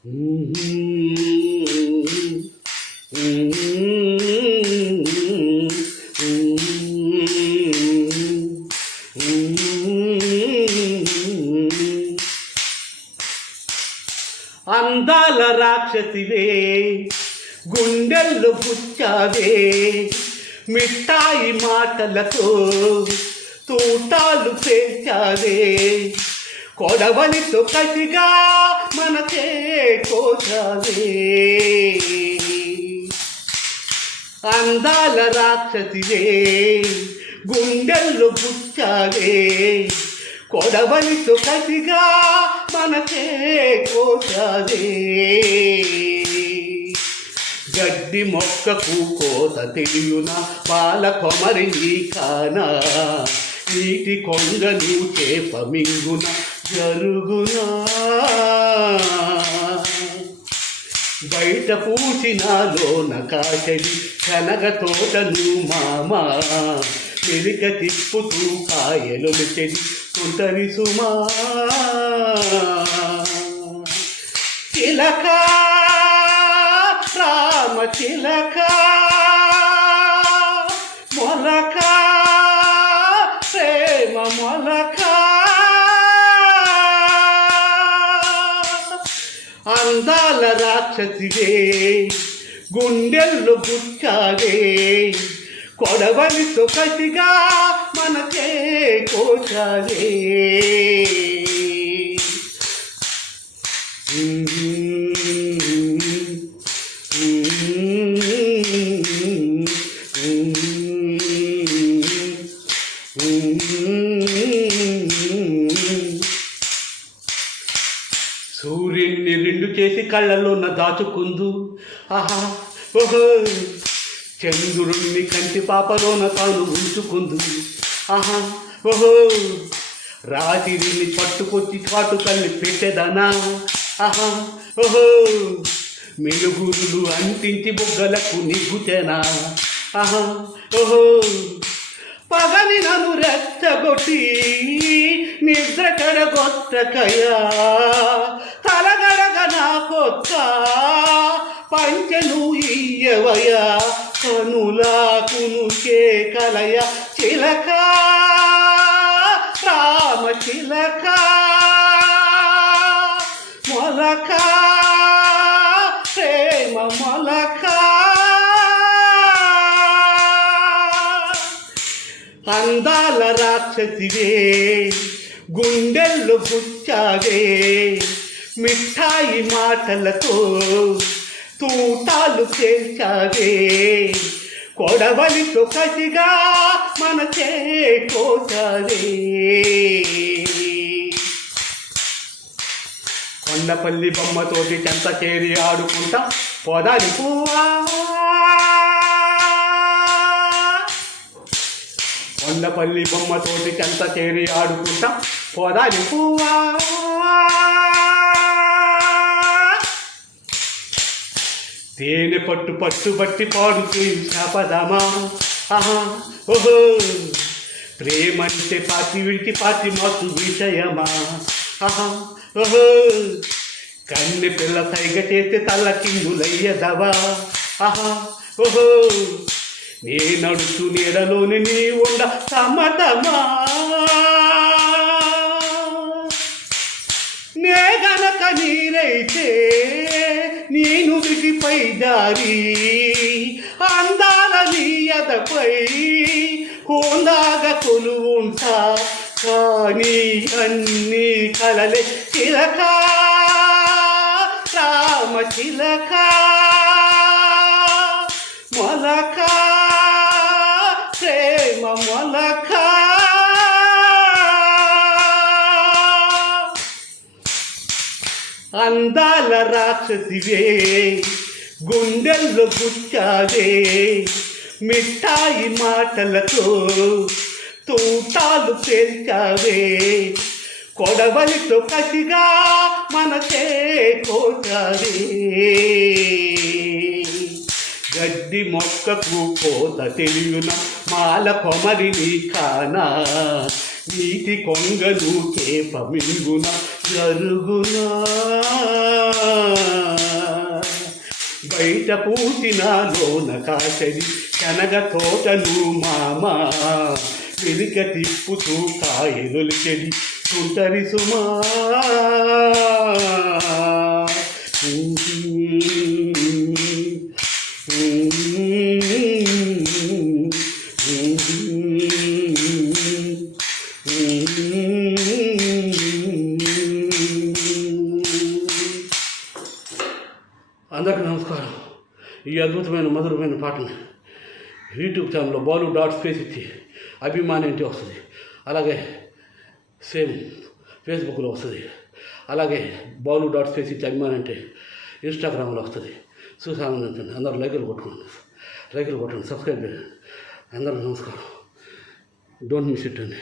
అందాల రాక్షసివే, గుండెల్లో పుచ్చావే, మిఠాయి మాటలతో తూటాలు పేల్చావే, కొడవలితో కసిగా మనకే కోసావే. అందాల రాక్షసివే, గుండెల్లో పుచ్చావే, కొడవలితో కసిగా మనకే కోసావే. గడ్డి మొక్కకు కోత తెలియునా, పాల కొమరి నీ కానా, నీటి కొంగను చేప మింగున జరుగునా. బయట పూసినాలోన కాచడి కనగ తోటను మామా, మెలిక తిప్పుతూ కాయలు చెడి తుంటరి సుమా. చిలక రామ చిలక, మొలక ప్రేమ మొలక, అందాల రాక్షసివే, గుండెల్లో గుచ్చావే, కొడవలితో కసిగా మనకే కోసావే. సూర్యుడిని రెండు చేసి కళ్ళలోన దాచుకుందు, ఆహా ఓహో, చంద్రుణ్ణి కంటి పాపలోన తాను ఉంచుకుందు, ఆహా ఓహో, రాత్రిని పట్టుకొచ్చి కాటు తల్లి పెట్టేదనా, ఆహా ఓహో, మెలుగులు అంటించి బుగ్గలకు నిగ్గుతేనా, ఆహా ఓహో, పగని నన్ను రెచ్చగొట్టి నిద్ర కడగొట్టకయా, తలగడగ నా కొత్త పంచెను ఇయ్యవయా, కనులాకునుకే కలయ చిలక రామ చిలక, మొలక ప్రేమ మొలక. అందాల రాక్షసివే, గుండెల్లో గుచ్చావే, మిఠాయి మాటలతో తూటాలు పేల్చావే, కొడవలితో కసిగా మనకే కోసావే. కొండపల్లి బొమ్మతోటి చెంత చేరి ఆడుకుంటా పోదాని పువ్వా, కొండపల్లి బొమ్మతోటి చెంత చేరి ఆడుకుంటా పోదాని పువ్వా. తేనె పట్టు పట్టుబట్టి పాడుతూ శాపదమా, ఆహా ఓహో, ప్రేమంటే పాతి విడిచి పాతి మాసు విషయమా, ఆహా ఓహో, కన్నె పిల్ల సైగ చేస్తే తల్ల కిందులయ్యదవా, ఆహా ఓహో, నే నడుచు నీడలోని నీ ఉండ సమ్మతమా, నే గనక నీరైతే నేను విడిపై దారి, అందాల నీయదపై హోందాగా కొలువుంటా, కానీ అన్ని కలలే చిలక రామ చిలక, మొలక ప్రేమ మొలక. అందాల రాక్షసివే, గుండెల్లో గుచ్చావే, మిఠాయి మాటలతో తూటాలు పేల్చావే, కొడవలితో కసిగా మనకే కోసావే. గడ్డి మొక్కకు కోత తెలియున, మాల కొమరి నీ కానా, నీటి కొంగను చేప మింగున జరుగునా. బయట పూసిన లోన కాచడి శనగ తోటను మామ వెనుక తిప్పుతూ కాయలొలిచెడి తుంటరి సుమా అందరికీ నమస్కారం. ఈ అద్భుతమైన మధురమైన పాటని యూట్యూబ్ ఛానల్లో బాలు.స్పేస్ ఇచ్చి అభిమాని అంటే వస్తుంది, అలాగే సేమ్ ఫేస్బుక్లో వస్తుంది, అలాగే బాలు.స్పేస్ ఇచ్చి అభిమాని అంటే ఇన్స్టాగ్రామ్లో వస్తుంది. చూసి ఆనందించండి. అందరూ లైకులు కొట్టుకోండి, సబ్స్క్రైబ్ చేయండి. అందరికీ నమస్కారం. డోంట్ మిస్ ఇట్ అండి.